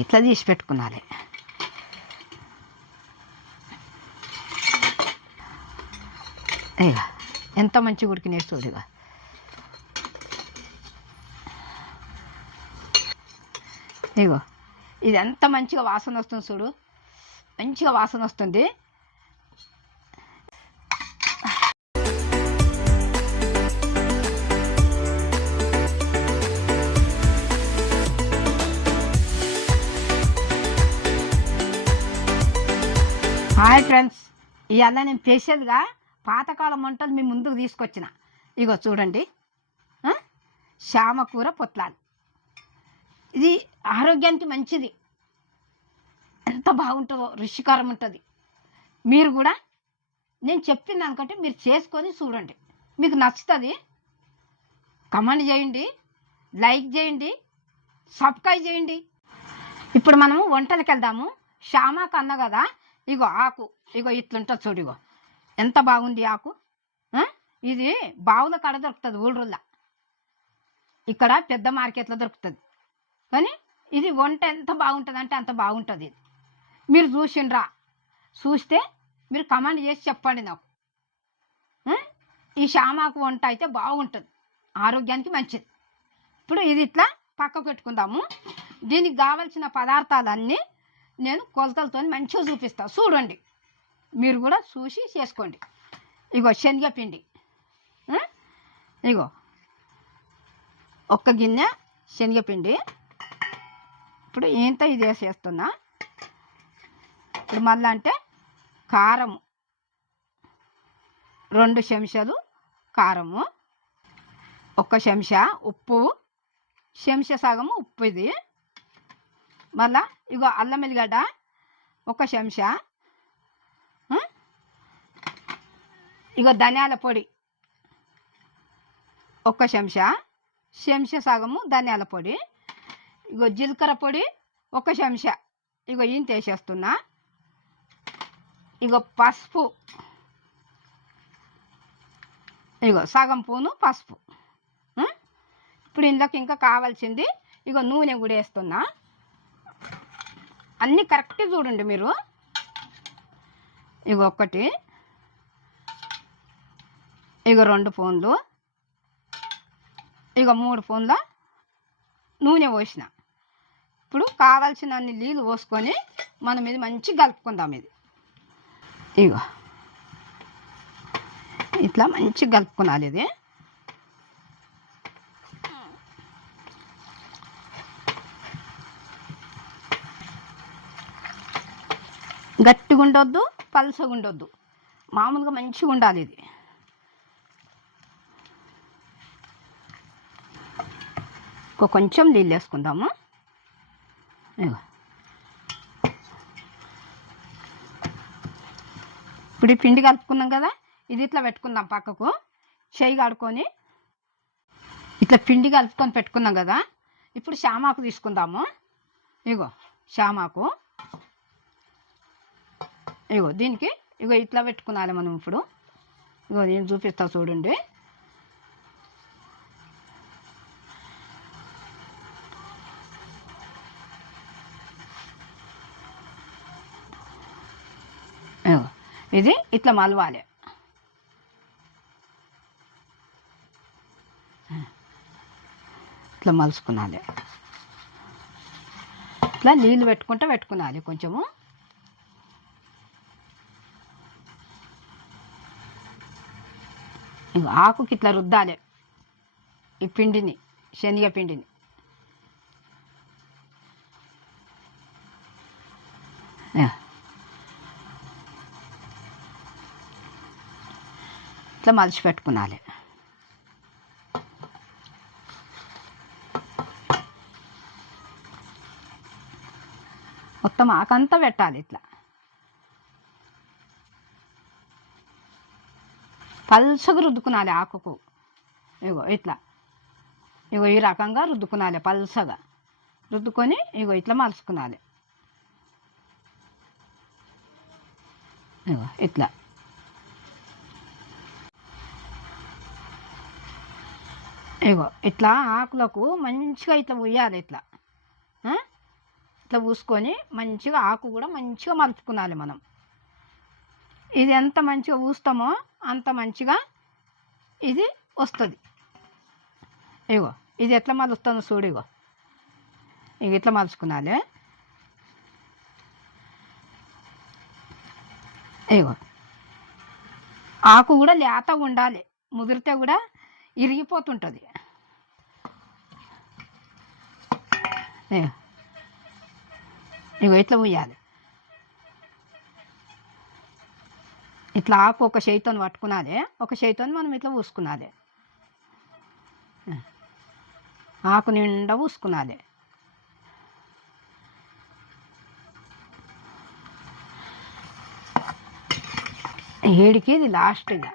ఇట్లా తీసి పెట్టుకున్నాలి. ఇక ఎంత మంచిగా ఉడికినాయి చూడుగా. ఇగో ఇది ఎంత మంచిగా వాసన వస్తుంది చూడు, మంచిగా వాసన వస్తుంది. హాయ్ ఫ్రెండ్స్, ఇవాళ నేను స్పెషల్గా పాతకాలం వంటలు మీ ముందుకు తీసుకొచ్చిన. ఇగో చూడండి, శ్యామకూర పొట్లాలు. ఇది ఆరోగ్యానికి మంచిది, ఎంత బాగుంటుందో, రుచికరం ఉంటుంది. మీరు కూడా నేను చెప్పింది అనుకుంటే మీరు చేసుకొని చూడండి, మీకు నచ్చుతుంది. కమెంట్ చేయండి, లైక్ చేయండి, సబ్స్క్రైబ్ చేయండి. ఇప్పుడు మనము వంటలకు వెళ్దాము. శ్యామకు అన్న కదా, ఇగో ఆకు, ఇగో ఇట్లుంటుంది చూడు. ఇగో ఎంత బాగుంది ఆకు. ఇది బావుల కాడ దొరుకుతుంది, ఊళ్ళల్లో. ఇక్కడ పెద్ద మార్కెట్లో దొరుకుతుంది. కానీ ఇది వంట ఎంత బాగుంటుంది అంటే అంత బాగుంటుంది. ఇది మీరు చూసిండ్రా, చూస్తే మీరు కమెంట్ చేసి చెప్పండి నాకు. ఈ శ్యామకు వంట అయితే బాగుంటుంది, ఆరోగ్యానికి మంచిది. ఇప్పుడు ఇది ఇట్లా పక్కకు పెట్టుకుందాము. దీనికి కావలసిన పదార్థాలన్నీ నేను కొలతలతో మంచిగా చూపిస్తాను, చూడండి. మీరు కూడా చూసి చేసుకోండి. ఇగో శనగపిండి, ఇగో 1 గిన్నె శనగపిండి. ఇప్పుడు ఏంత ఇది వేసేస్తున్నా. ఇప్పుడు మళ్ళీ అంటే కారము 2 చెంచాలు కారము, 1 చెంచా ఉప్పు, చెంచా సగము ఉప్పు. ఇది మళ్ళా ఇగో అల్లం వెల్లిగడ్డ 1 చెంచా, ఇగో ధనియాల పొడి 1 చెంచా, చెంచా సగము ధనియాల పొడి. ఇగో జీలకర్ర పొడి 1 చెంచా, ఇగో ఇంత వేసేస్తున్నా. ఇగో పసుపు, ఇగో సగం స్పూను పసుపు. ఇప్పుడు ఇందులోకి ఇంకా కావాల్సింది ఇగో నూనె కూడా వేస్తున్నా. అన్నీ కరెక్ట్గా చూడండి మీరు. ఇగో 1, ఇగో 2 స్పూన్లు, ఇగో 3 స్పూన్ల నూనె పోసిన. ఇప్పుడు కావాల్సిన అన్ని నీళ్ళు పోసుకొని మనం ఇది మంచిగా కలుపుకుందాం. ఇది ఇగో ఇట్లా మంచిగా కలుపుకోవాలి. ఇది గట్టిగా ఉండొద్దు, పలుసగా ఉండొద్దు, మామూలుగా మంచిగా ఉండాలి. ఇది కొంచెం నీళ్ళు వేసుకుందాము. ఇప్పుడు ఈ పిండి కలుపుకున్నాం కదా, ఇది ఇట్లా పెట్టుకుందాం పక్కకు. చేయి కడుక్కొని ఇట్లా పిండి కలుపుకొని పెట్టుకున్నాం కదా. ఇప్పుడు శ్యామాకు తీసుకుందాము. ఇగో శ్యామాకు, ఇగో దీనికి ఇగో ఇట్లా పెట్టుకున్నాలి మనం. ఇప్పుడు ఇగో నేను చూపిస్తా చూడండి. ఇది ఇట్లా మలవాలి. ఇట్లా మలుచుకున్నాలి. ఇట్లా నీళ్ళు పెట్టుకునాలి కొంచెము. ఇక ఆకుకి ఇట్లా రుద్దాలి ఈ పిండిని, శనగపిండిని. ఇట్లా మలిచి పెట్టుకునాలి. మొత్తం ఆకంతా పెట్టాలి. ఇట్లా పల్చగా రుద్దుకునాలి ఆకుకు. ఇగో ఇట్లా, ఇగో ఈ రకంగా రుద్దుకునాలి పల్చగా. రుద్దుకొని ఇగో ఇట్లా మలుచుకునాలి. ఇగో ఇట్లా. ఇగో ఇట్లా ఆకులకు మంచిగా ఇట్లా ఉయ్యాలి. ఇట్లా ఇట్లా పూసుకొని మంచిగా ఆకు కూడా మంచిగా మలుచుకోవాలి మనం. ఇది ఎంత మంచిగా పూస్తామో అంత మంచిగా ఇది వస్తుంది. ఇగో ఇది ఎట్లా మలుస్తుందో చూడు. ఇగో ఇట్లా మలుచుకోవాలి. ఇగో ఆకు కూడా లేతగా ఉండాలి, ముదిరితే కూడా ఇరిగిపోతుంటుంది. ఇగో ఇట్లా పూయాలి. ఇట్లా ఆకు ఒక చేయితో పట్టుకున్నది, ఒక చేయితో మనం ఇట్లా పూసుకున్నది. ఆకు నిండా పూసుకున్నది. ఏడికి ఇది లాస్ట్గా.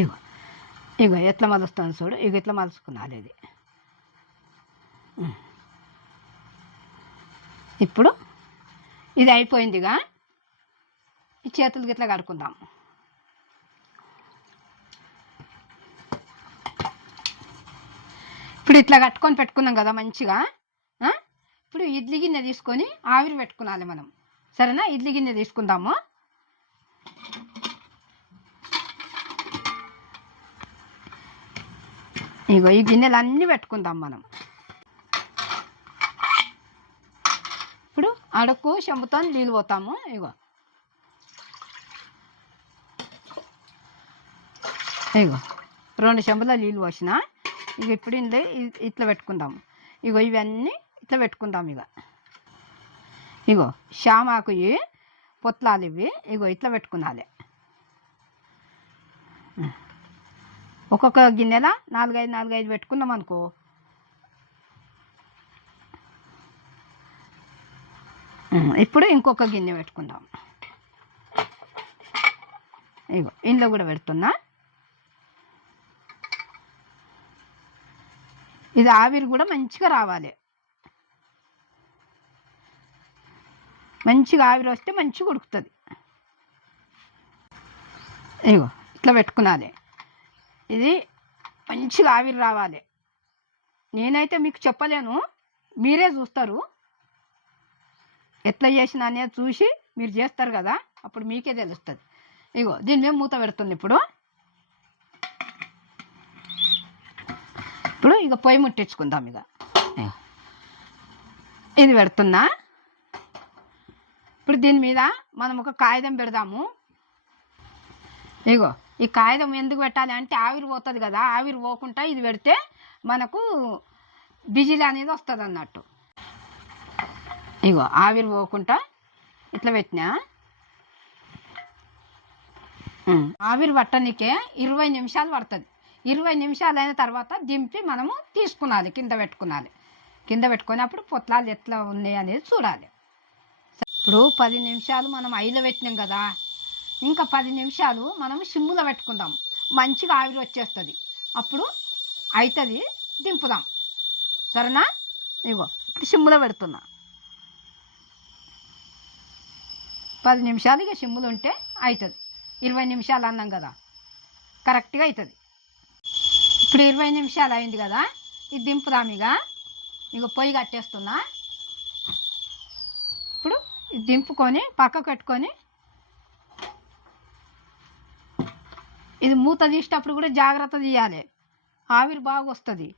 ఇగో ఇగో ఎట్లా మలుస్తాను చూడు. ఇగో ఇట్లా మలుచుకున్నది ఇది. ఇప్పుడు ఇది అయిపోయిందిగా, ఈ చేతులకి ఇట్లా కడుక్కుందాం. ఇప్పుడు ఇట్లా కట్టుకొని పెట్టుకున్నాం కదా మంచిగా. ఇప్పుడు ఇడ్లీ గిన్నె తీసుకొని ఆవిరి పెట్టుకున్నాలి మనం. సరేనా? ఇడ్లీ గిన్నె తీసుకుందాము. ఇగో ఈ గిన్నెలు అన్నీ పెట్టుకుందాం మనం. ఇప్పుడు అడుక్కు చెంబుతో నీళ్ళు పోతాము. ఇగో ఇగో 2 చెంబుల నీళ్ళు పోసిన. ఇక ఇప్పుడు ఇట్లా పెట్టుకుందాము. ఇగో ఇవన్నీ ఇట్లా పెట్టుకుందాం. ఇగో షామాకు పొట్లాలు ఇవి. ఇగో ఇట్లా పెట్టుకున్నాలి. ఒక్కొక్క గిన్నెల 4-5 పెట్టుకున్నాం అనుకో. ఇప్పుడు ఇంకొక గిన్నె పెట్టుకుందాం. ఇగో ఇంట్లో కూడా పెడుతున్నా. ఇది ఆవిరి కూడా మంచిగా రావాలి. మంచిగా ఆవిరి వస్తే మంచిగా ఉడుకుతుంది. ఇగో ఇట్లా పెట్టుకున్నది. ఇది మంచిగా ఆవిరి రావాలి. నేనైతే మీకు చెప్పలేను, మీరే చూస్తారు. ఎట్లా చేసినా అనేది చూసి మీరు చేస్తారు కదా, అప్పుడు మీకే తెలుస్తుంది. ఇగో దీని మీద మూత పెడుతుంది. ఇప్పుడు ఇక పొయ్యి ముట్టించుకుందాం. ఇది పెడుతున్నా. ఇప్పుడు దీని మీద మనం ఒక కాగితం పెడదాము. ఇగో ఈ కాగితం ఎందుకు పెట్టాలి అంటే ఆవిరి పోతుంది కదా, ఆవిరి పోకుండా ఇది పెడితే మనకు బిజిల్ అనేది వస్తుంది అన్నట్టు. ఇగో ఆవిరి పోకుండా ఇట్లా పెట్టినా. ఆవిరి పట్టనికే 20 నిమిషాలు పడుతుంది. 20 నిమిషాలు అయిన తర్వాత దింపి మనము తీసుకున్నాలి, కింద పెట్టుకున్నాలి. కింద పెట్టుకున్నప్పుడు పొట్లాలు ఎట్లా ఉన్నాయి అనేది చూడాలి. ఇప్పుడు 10 నిమిషాలు మనం ఐలో పెట్టినాం కదా, ఇంకా 10 నిమిషాలు మనం సిమ్ములో పెట్టుకుందాం. మంచిగా ఆవిరి వచ్చేస్తుంది. అప్పుడు అవుతుంది, దింపుదాం. సరేనా? ఇగో ఇప్పుడు సిమ్ములో పెడుతున్నా. 10 నిమిషాలు ఇక సిమ్ములు ఉంటే అవుతుంది. 20 నిమిషాలు అన్నాం కదా, కరెక్ట్గా అవుతుంది. ఇప్పుడు 20 నిమిషాలు అయింది కదా, ఇది దింపుదాం. ఇక పొయ్యి కట్టేస్తున్నా. ఇప్పుడు ఇది దింపుకొని పక్కకు పెట్టుకొని, ఇది మూత తీసేటప్పుడు కూడా జాగ్రత్త తీయాలి. ఆవిరి బాగా వస్తుంది.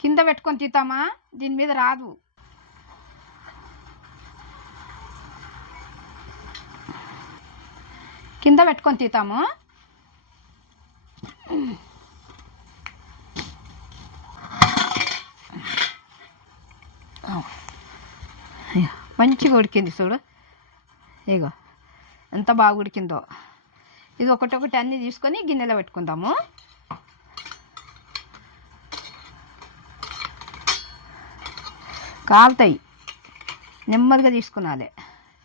కింద పెట్టుకొని తీతామా దీని మీద రాదు. కింద పెట్టుకొని తీతాము. మంచిగా ఉడికింది చూడు. ఇగో ఎంత బాగా ఉడికిందో. ఇది ఒకటొకటి అన్నీ తీసుకొని గిన్నెలో పెట్టుకుందాము. కాలుతాయి, నెమ్మదిగా తీసుకున్నాలి.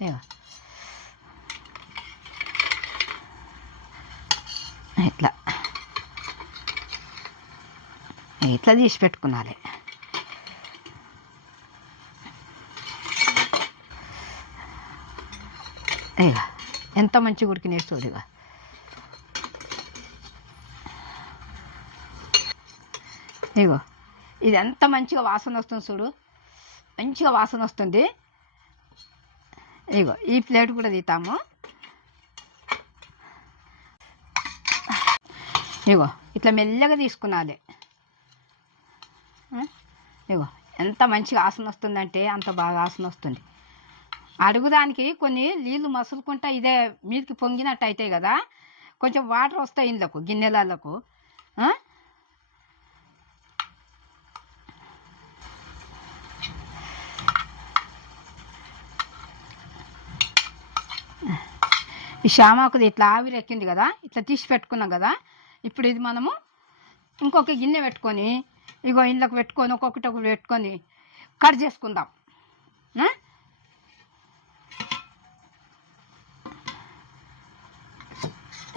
ఇగో ఇట్లా ఇట్లా తీసి పెట్టుకున్నాలి. ఇక ఎంత మంచిగా ఉడికినాయి చూడు. ఇగో ఇది ఎంత మంచిగా వాసన వస్తుంది చూడు, మంచిగా వాసన వస్తుంది. ఇగో ఈ ప్లేట్ కూడా తీతాము. ఇగో ఇట్లా మెల్లగా తీసుకున్నాలి. ఇగో ఎంత మంచిగా వాసన వస్తుందంటే అంత బాగా వాసన వస్తుంది. అడుగుదానికి కొన్ని నీళ్ళు మసులుకుంటా ఇదే మీదకి పొంగినట్టు అవుతాయి కదా, కొంచెం వాటర్ వస్తాయి ఇందులోకి, గిన్నెలకు. ఈ షామాకుది ఇట్లా ఆవిరి ఎక్కింది కదా, ఇట్లా తీసి పెట్టుకున్నాం కదా. ఇప్పుడు ఇది మనము ఇంకొక గిన్నె పెట్టుకొని ఇగో ఇంట్లోకి పెట్టుకొని ఒక్కొక్కటి పెట్టుకొని కట్ చేసుకుందాం.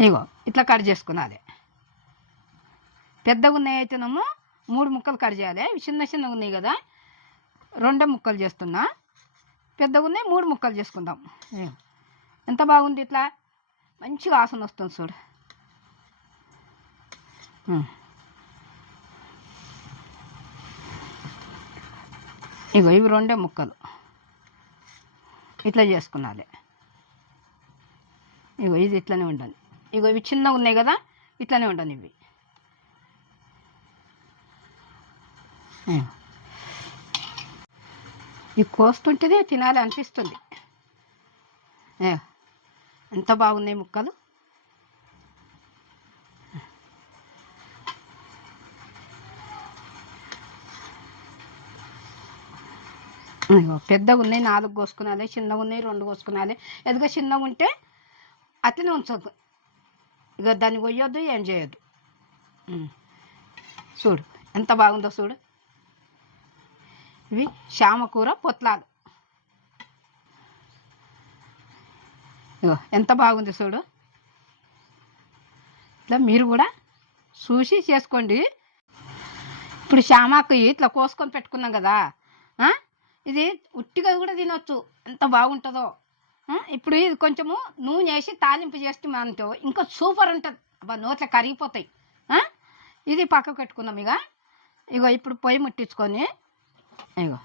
ఇగో ఇట్లా కట్ చేసుకున్నది. పెద్దగా ఉన్నాయి అయితేనేమో 3 ముక్కలు కట్ చేయాలి. ఇవి చిన్నగా ఉన్నాయి కదా, 2 ముక్కలు చేస్తున్నా. పెద్దగా ఉన్నాయి 3 ముక్కలు చేసుకుందాం. ఎంత బాగుంది, ఇట్లా మంచిగా వాసన వస్తుంది చూడు. ఇగో ఇవి 2 ముక్కలు ఇట్లా చేసుకున్నాలి. ఇగో ఇది ఇట్లనే ఉండాలి. ఇగో ఇవి చిన్నగా ఉన్నాయి కదా, ఇట్లనే ఉండాలి. ఇవి ఇవి కోస్తుంటేనే తినాలి అనిపిస్తుంది. ఎంత బాగున్నాయి ముక్కలు. పెద్దగా ఉన్నాయి 4 కోసుకునాలి, చిన్నగా ఉన్నాయి 2 కోసుకునాలి. ఎదుగా చిన్నగా ఉంటే అట్లనే ఉంచొద్దు, ఇక దాన్ని కొయ్యొద్దు, ఏం చేయొద్దు. చూడు ఎంత బాగుందో చూడు. ఇవి శామకూర పొట్లాలు. ఇగో ఎంత బాగుంది చూడు. ఇట్లా మీరు కూడా చూసి చేసుకోండి. ఇప్పుడు శామాకు ఇట్లా కోసుకొని పెట్టుకున్నాం కదా, ఇది ఉట్టిగా కూడా తినొచ్చు, ఎంత బాగుంటుందో. ఇప్పుడు ఇది కొంచెము నూనె వేసి తాలింపు చేస్తే మనతో ఇంకా సూపర్ ఉంటుంది. అబ్బా నోట్లో కరిగిపోతాయి. ఇది పక్కకు పెట్టుకుందాం. ఇగో ఇప్పుడు పొయ్యి ముట్టించుకొని ఇగో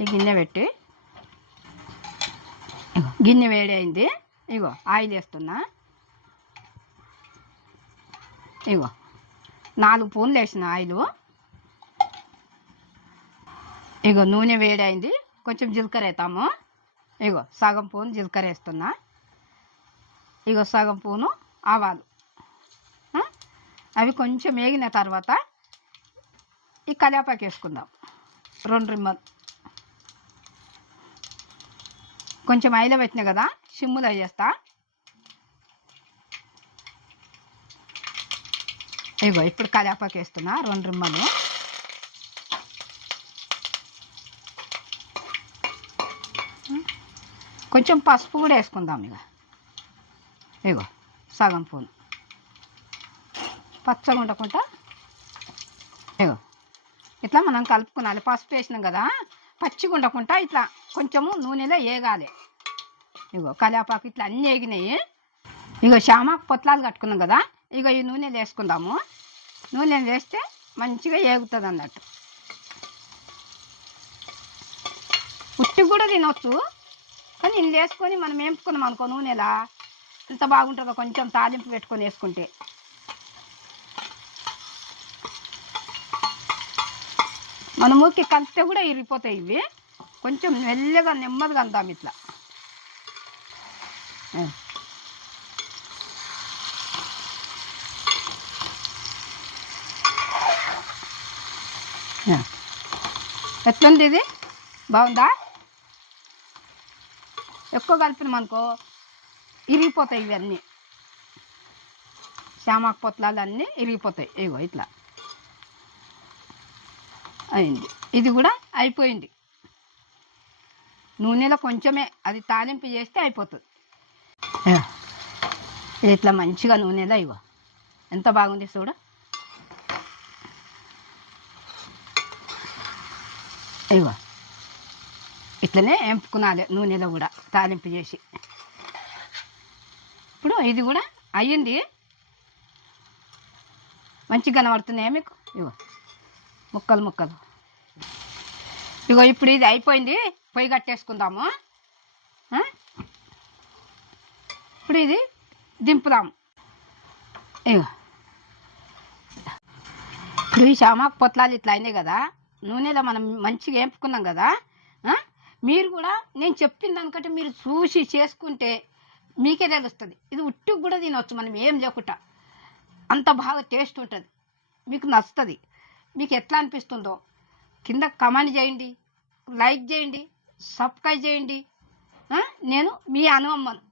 ఈ గిన్నె పెట్టి, ఇగో గిన్నె వేడి అయింది. ఇగో ఆయిల్ వేస్తున్నా. ఇగో 4 స్పూన్లు వేసిన ఆయిలు. ఇగో నూనె వేడి అయింది, కొంచెం జీలకర్ర వేస్తాము. ఇగో సగం స్పూన్ జీలకర్ర వేస్తున్నా. ఇగో సగం స్పూను ఆవాలు. అవి కొంచెం వేగిన తర్వాత ఈ కరివేపాకు వేసుకుందాం, 2 రిమ్మలు. కొంచెం ఆయిల్ పెట్టినా కదా, సిమ్ములో చేస్తా. ఇగో ఇప్పుడు కరివేపాకు వేస్తున్నా, 2 రిమ్మలు. కొంచెం పసుపు కూడా వేసుకుందాం. ఇగో సగం స్పూన్, పచ్చగా ఉండకుండా. ఇగో ఇట్లా మనం కలుపుకోవాలి. పసుపు వేసినాం కదా, పచ్చిగా ఉండకుండా ఇట్లా కొంచెము నూనెలో వేగాలి. ఇగో కరివేపాకు ఇట్లా అన్నీ వేగినాయి. ఇగో శామాకు పొట్లాలు కట్టుకున్నాం కదా, ఇగో ఈ నూనెలు వేసుకుందాము. నూనె వేస్తే మంచిగా వేగుతుంది అన్నట్టు. ఉట్టి కూడా తినొచ్చు, కానీ ఇల్లు వేసుకొని మనం వేపుకున్నాం అనుకో నూనెలా ఎంత బాగుంటుందో. కొంచెం తాలింపు పెట్టుకొని వేసుకుంటే మన మూకి కలిపితే కూడా ఇరిగిపోతాయి. ఇవి కొంచెం మెల్లగా నెమ్మదిగా అందాం ఇట్లా. ఎట్లుంది ఇది, బాగుందా? ఎక్కువ కలిపినామనుకో ఇరిగిపోతాయి ఇవన్నీ, శామాకు పొట్లాలు అన్నీ ఇరిగిపోతాయి. ఇగో ఇట్లా అయింది. ఇది కూడా అయిపోయింది. నూనెలో కొంచెమే, అది తాలింపు చేస్తే అయిపోతుంది. ఇది ఇట్లా మంచిగా నూనెలో ఇగో ఎంత బాగుంది చూడ. ఇగో ఇట్లనే ఎంపుకునాలి నూనెలో కూడా తాలింపు చేసి. ఇప్పుడు ఇది కూడా అయ్యింది, మంచిగా కనబడుతున్నాయా మీకు? ఇగో ముక్కలు ముక్కలు. ఇగో ఇప్పుడు ఇది అయిపోయింది, పొయ్యి కట్టేసుకుందాము. ఇప్పుడు ఇది దింపుదాము. ఇగో ఇప్పుడు ఈ చామాకు పొట్లాలు ఇట్లా అయినాయి కదా, నూనెలో మనం మంచిగా వేపుకున్నాం కదా. మీరు కూడా నేను చెప్పిన దానికంటే మీరు చూసి చేసుకుంటే మీకే తెలుస్తుంది. ఇది ఉట్టుకు కూడా తినవచ్చు మనం ఏం లేకుండా, అంత బాగా టేస్ట్ ఉంటుంది. మీకు నచ్చుతుంది. మీకు ఎట్లా అనిపిస్తుందో కింద కమెంట్ చేయండి, లైక్ చేయండి, సబ్స్క్రైబ్ చేయండి. నేను మీ అనుమ్మను.